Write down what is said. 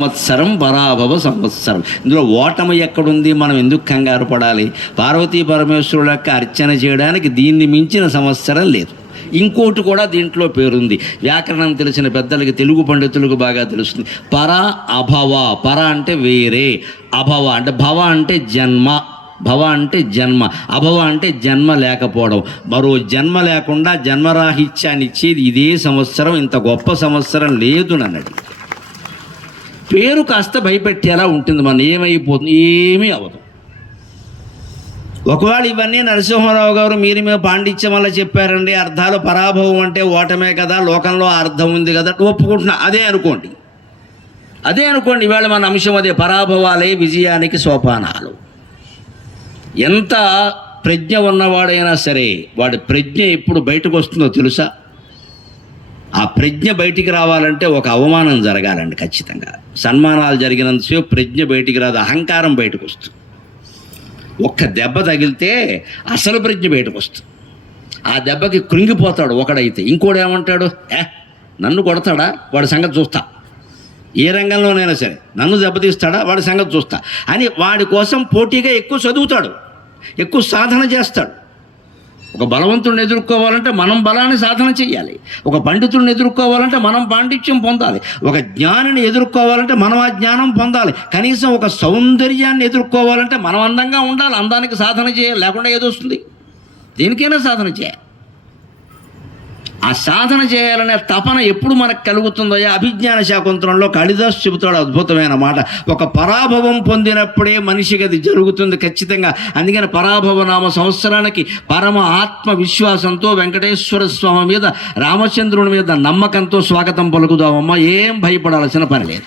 సంవత్సరం పరాభవ సంవత్సరం. ఇందులో ఓటమి ఎక్కడుంది? మనం ఎందుకు కంగారు పడాలి? పార్వతీ పరమేశ్వరుల యొక్క అర్చన చేయడానికి దీన్ని మించిన సంవత్సరం లేదు. ఇంకోటి కూడా దీంట్లో పేరుంది. వ్యాకరణం తెలిసిన పెద్దలకి, తెలుగు పండితులకు బాగా తెలుస్తుంది. పర అభవ. పర అంటే వేరే, అభవ అంటే భవ అంటే జన్మ, భవ అంటే జన్మ, అభవ అంటే జన్మ లేకపోవడం. మరో జన్మ లేకుండా జన్మరాహిత్యాన్ని ఇచ్చేది ఇదే సంవత్సరం. ఇంత గొప్ప సంవత్సరం లేదు నన్నది. పేరు కాస్త భయపెట్టేలా ఉంటుంది. మన ఏమైపోతుంది? ఏమీ అవ్వదు. ఒకవేళ ఇవన్నీ నరసింహారావు గారు మీరు మేము పాండిత్యం వల్ల చెప్పారండి, అర్థాలు పరాభవం అంటే ఓటమే కదా, లోకంలో అర్థం ఉంది కదా, ఒప్పుకుంటున్నా. అదే అనుకోండి. ఇవాళ మన అంశం అదే. పరాభవాలే విజయానికి సోపానాలు. ఎంత ప్రజ్ఞ ఉన్నవాడైనా సరే వాడి ప్రజ్ఞ ఎప్పుడు బయటకు వస్తుందో తెలుసా? ఆ ప్రజ్ఞ బయటికి రావాలంటే ఒక అవమానం జరగాలండి ఖచ్చితంగా. సన్మానాలు జరిగినంతసేపు ప్రజ్ఞ బయటికి రాదు, అహంకారం బయటకు వస్తుంది. ఒక్క దెబ్బ తగిలితే అసలు ప్రజ్ఞ బయటకు వస్తుంది. ఆ దెబ్బకి కృంగిపోతాడు ఒకడైతే. ఇంకోడు ఏమంటాడు? నన్ను కొడతాడా, వాడి సంగతి చూస్తా. ఏ రంగంలోనైనా సరే నన్ను దెబ్బతీస్తాడా, వాడి సంగతి చూస్తా అని వాడి కోసం పోటీగా ఎక్కువ చదువుతాడు, ఎక్కువ సాధన చేస్తాడు. ఒక బలవంతుడిని ఎదుర్కోవాలంటే మనం బలాన్ని సాధన చేయాలి. ఒక పండితుడిని ఎదుర్కోవాలంటే మనం పాండిత్యం పొందాలి. ఒక జ్ఞానిని ఎదుర్కోవాలంటే మనం ఆ జ్ఞానం పొందాలి. కనీసం ఒక సౌందర్యాన్ని ఎదుర్కోవాలంటే మనం అందంగా ఉండాలి. అందానికి సాధన చేయాలి, లేకుండా ఏదొస్తుంది? దేనికైనా సాధన చేయాలి. ఆ సాధన చేయాలనే తపన ఎప్పుడు మనకు కలుగుతుందో అభిజ్ఞాన శాకుంతలంలో కాళిదాసు చెబుతాడు అద్భుతమైన మాట. ఒక పరాభవం పొందినప్పుడే మనిషికి అది జరుగుతుంది ఖచ్చితంగా. అందుకని పరాభవనామ సంవత్సరానికి పరమ ఆత్మవిశ్వాసంతో వెంకటేశ్వర స్వామి మీద, రామచంద్రుని మీద నమ్మకంతో స్వాగతం పలుకుదామమ్మా. ఏం భయపడాల్సిన పని లేదు.